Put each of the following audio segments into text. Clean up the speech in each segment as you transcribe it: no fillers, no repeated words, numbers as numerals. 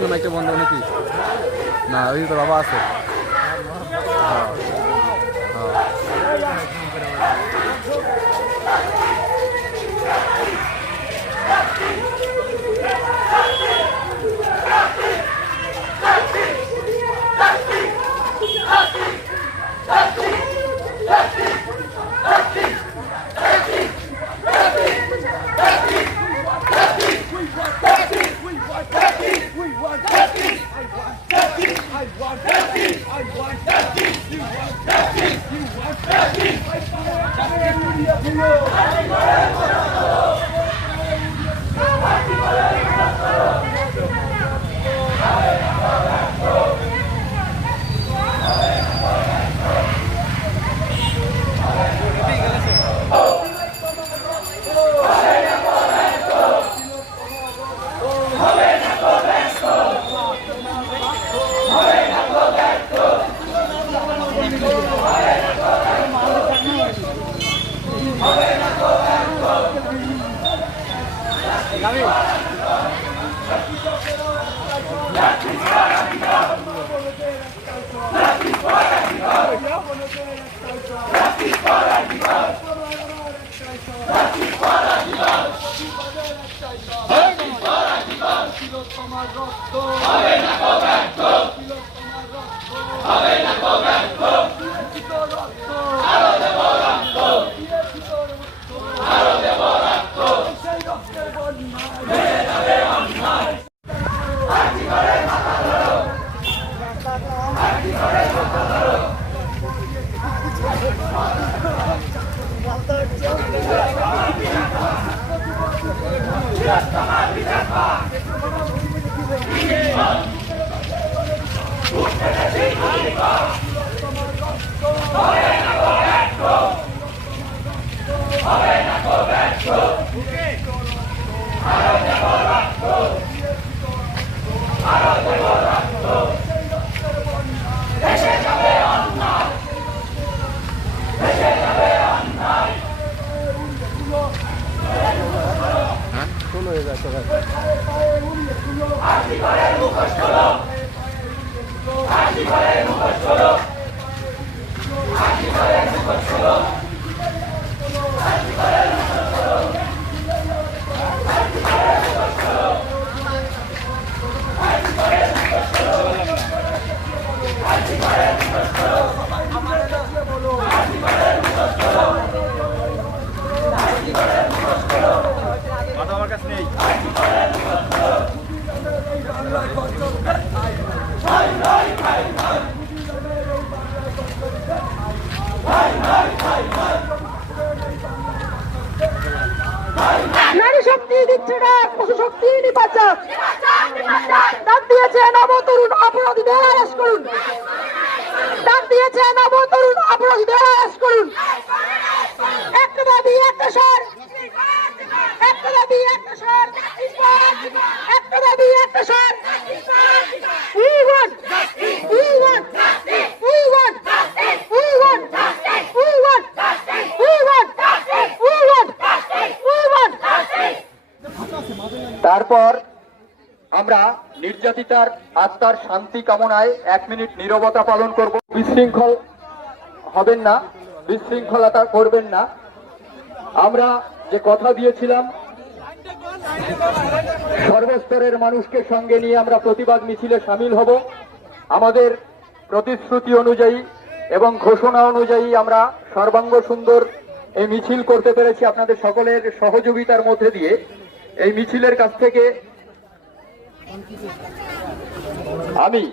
আসলে মাইকে বন্ধ নাকি না? ওই তো বাবা আছে। নারী শক্তি দিচ্ছে না, পশু শক্তি নির্বাচক ডাক দিয়েছে নবতরুণ অপরাধীদের অ্যারেস্ট করুন। ডাক দিয়েছে নবতরুণ অপরাধীদের অ্যারেস্ট করুন। একটা দাবি, একটা স্বর, একটা দাবি, একটা স্বর, একটা দাবি, একটা স্বর। We want, we want, we want, we want, we want, we want, we want, we want. তারপর আমরা নির্যাতিতার আত্মার শান্তি কামনায় 1 মিনিট নীরবতা পালন করব। বিশৃঙ্খল হবেন না, বিশৃঙ্খলতা করবেন না। আমরা যে কথা দিয়েছিলাম সর্বস্তরের মানুষকে সঙ্গে নিয়ে আমরা প্রতিবাদ মিছিলে সামিল হব। আমাদের প্রতিশ্রুতি অনুযায়ী এবং ঘোষণা অনুযায়ী আমরা সর্বাঙ্গ সুন্দর এই মিছিল করতে পেরেছি আপনাদের সকলের সহযোগিতার মধ্যে দিয়ে। এই মিছিলের কাছ থেকে আমি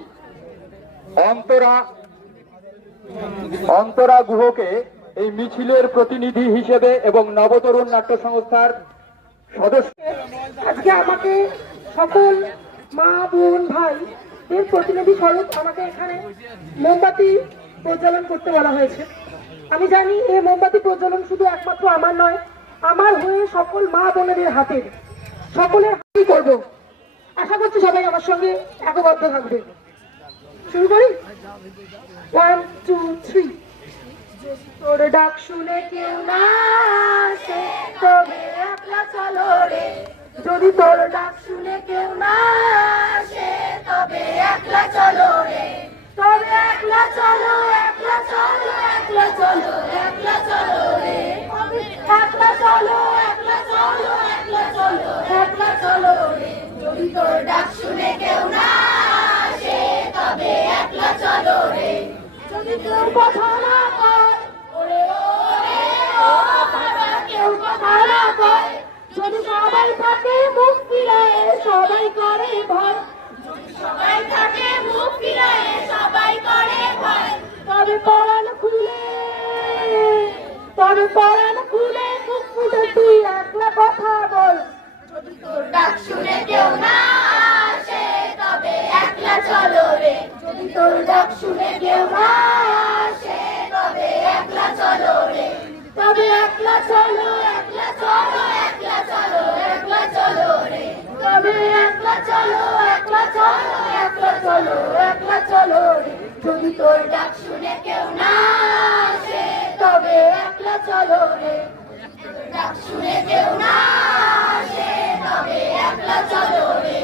অন্তরা গুহকে এই মিছিলের প্রতিনিধি হিসেবে এবং নবতরুণ নাট্য সংস্থার সদস্য আজকে আমাকে সকল মা বোন ভাই এর প্রতিনিধি স্বরূপ আমাকে এখানে মোমবাতি প্রজ্বলন করতে বলা হয়েছে। আমি জানি এই মোমবাতি প্রজ্বলন শুধু একমাত্র আমার নয়, আমার হয়ে সকল মা বোনেদের হাতের, সকলের হাতেই করবো। আশা করছি সবাই আমার সঙ্গে একবদ্ধ থাকবে। শুরু করি, 1 2 3। তোর ডাক শুনে কেউ না আসে, তবে একলা চলো রে, যদি তোর ডাক শুনে কেউ না আসে তবে একলা চলো রে, তবে একলা চলো, একলা চলো, একলা চলো, একলা চলো রে, একলা চলো, একলা চলো, একলা চলো, একলা চলো রে। যদি তোর ডাক শুনে কেউ না আসে তবে একলা চলো রে। যদি কেউ কথা না কয়, ওরে ওরে ও বাবা, কেউ কথা না কয়, যদি সবাই থাকে মুখ ফিরায় সবাই করে ভয়, যদি সবাই থাকে মুখ ফিরায় সবাই করে ভয়, তবে পরাণ খুলে, তবে পরাণ খুলে মুখ ফুটে তুই একলা কথা বল। যদি তোর ডাক শুনে কেউ না আসে তবে একলা চলো রে, যদি তোর ডাক শুনে কেউ না আসে তবে একলা চলো রে, তবে একলা চলো, একলা চলো, একলা চলো, একলা চলো রে, তবে একলা চলো, একলা চলো, একলা চলো, একলা চলো রে। যদি তোর ডাক শুনে কেউ না আসে তবে একলা চলো রে, ডাক শুনে কেউ না আসে তবে একলা চলো রে।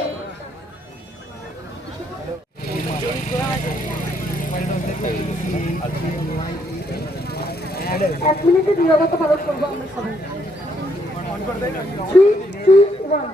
এক মিনিটে নীরবতা পালন করবো আমরা সবাই। 3, 2, 1